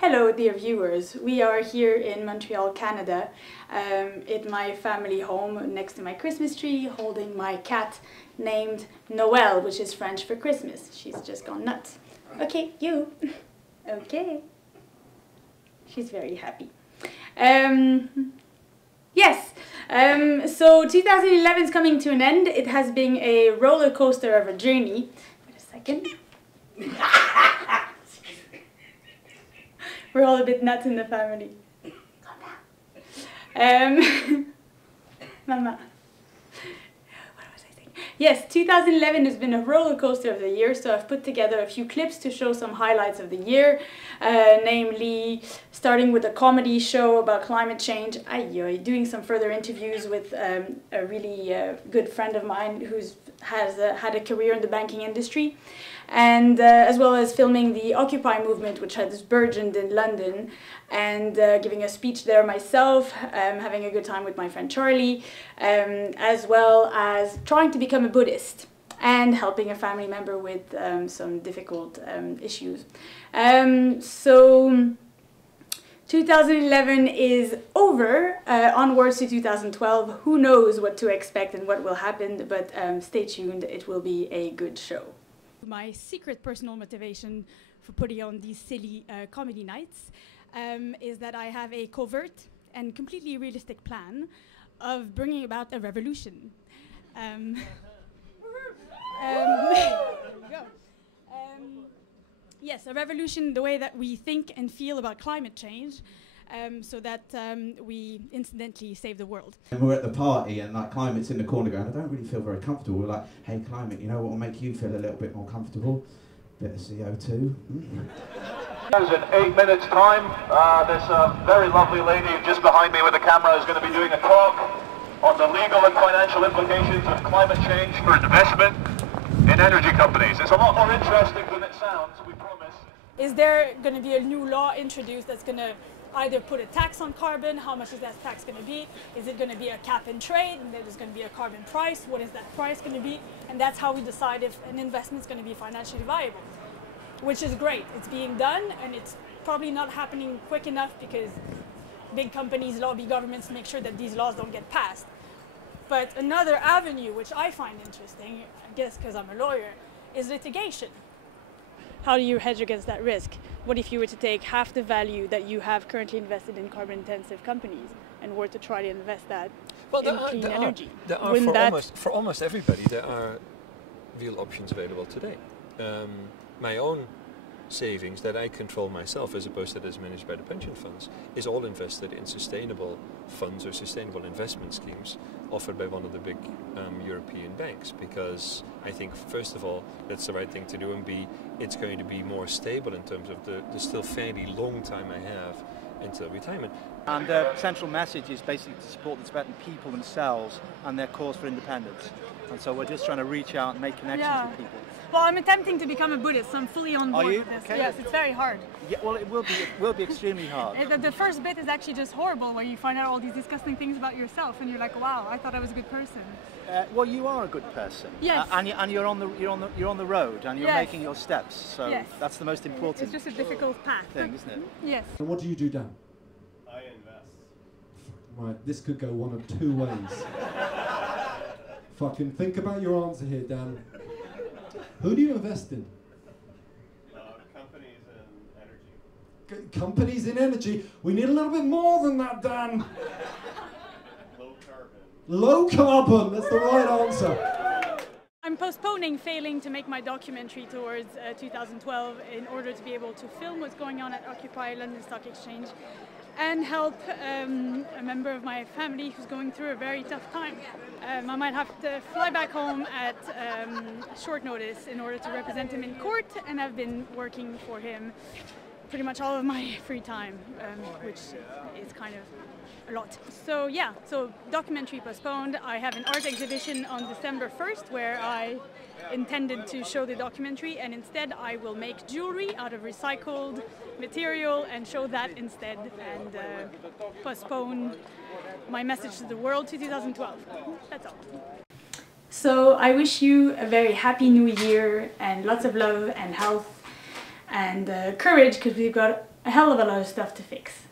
Hello dear viewers, we are here in Montreal, Canada, at my family home next to my Christmas tree, holding my cat named Noël, which is French for Christmas. She's just gone nuts. Okay, you. Okay. She's very happy. Yes, so 2011 is coming to an end. It has been a roller coaster of a journey. Wait a second. We're all a bit nuts in the family. Calm down. Mama. What was I saying? Yes, 2011 has been a roller coaster of the year, so I've put together a few clips to show some highlights of the year, namely starting with a comedy show about climate change, doing some further interviews with a really good friend of mine who has had a career in the banking industry, and as well as filming the Occupy movement, which has burgeoned in London, and giving a speech there myself, having a good time with my friend Charlie, as well as trying to become a Buddhist and helping a family member with some difficult issues. So 2011 is over, onwards to 2012. Who knows what to expect and what will happen, but stay tuned, it will be a good show. My secret personal motivation for putting on these silly comedy nights is that I have a covert and completely realistic plan of bringing about a revolution. There we go. Yes, a revolution, the way that we think and feel about climate change, so that we incidentally save the world. And we're at the party and like Climate's in the corner going, I don't really feel very comfortable. We're like, hey Climate, you know what will make you feel a little bit more comfortable? Bit of CO2. In 8 minutes time, this very lovely lady just behind me with the camera is going to be doing a talk on the legal and financial implications of climate change for investment in energy companies. It's a lot more interesting than it sounds, we promise. Is there going to be a new law introduced that's going to either put a tax on carbon? How much is that tax going to be? Is it going to be a cap and trade, and there's going to be a carbon price? What is that price going to be? And that's how we decide if an investment is going to be financially viable, which is great. It's being done, and it's probably not happening quick enough because big companies lobby governments to make sure that these laws don't get passed. But another avenue, which I find interesting, I guess because I'm a lawyer, is litigation. How do you hedge against that risk? What if you were to take half the value that you have currently invested in carbon-intensive companies and were to try to invest that in clean energy? For almost everybody, there are real options available today. My own savings that I control myself, as opposed to that is managed by the pension funds, is all invested in sustainable funds or sustainable investment schemes offered by one of the big European banks, because I think first of all that's the right thing to do, and B, it's going to be more stable in terms of the still fairly long time I have until retirement. And the central message is basically to support the Tibetan people themselves and their cause for independence. And so we're just trying to reach out and make connections with people. Well, I'm attempting to become a Buddhist, so I'm fully on board with this. Okay. Yes, it's very hard. Yeah, well, it will be extremely hard. The first bit is actually just horrible, where you find out all these disgusting things about yourself, and you're like, wow, I thought I was a good person. Well, you are a good person. Yes. And you're on the road, and you're making your steps. So that's the most important. It's just a difficult path thing, isn't it? Yes. And what do you do, Dan? I invest. Right, this could go one of two ways. Fucking think about your answer here, Dan. Who do you invest in? Companies in energy. Companies in energy? We need a little bit more than that, Dan. Low carbon. Low carbon, that's the right answer. I'm postponing failing to make my documentary towards 2012 in order to be able to film what's going on at Occupy London Stock Exchange and help a member of my family who's going through a very tough time. I might have to fly back home at short notice in order to represent him in court, and I've been working for him pretty much all of my free time, which is kind of a lot. So yeah, so documentary postponed. I have an art exhibition on December 1st where I intended to show the documentary, and instead I will make jewelry out of recycled material and show that instead, and postpone my message to the world to 2012. That's all. So I wish you a very happy new year and lots of love and health and courage, because we've got a hell of a lot of stuff to fix.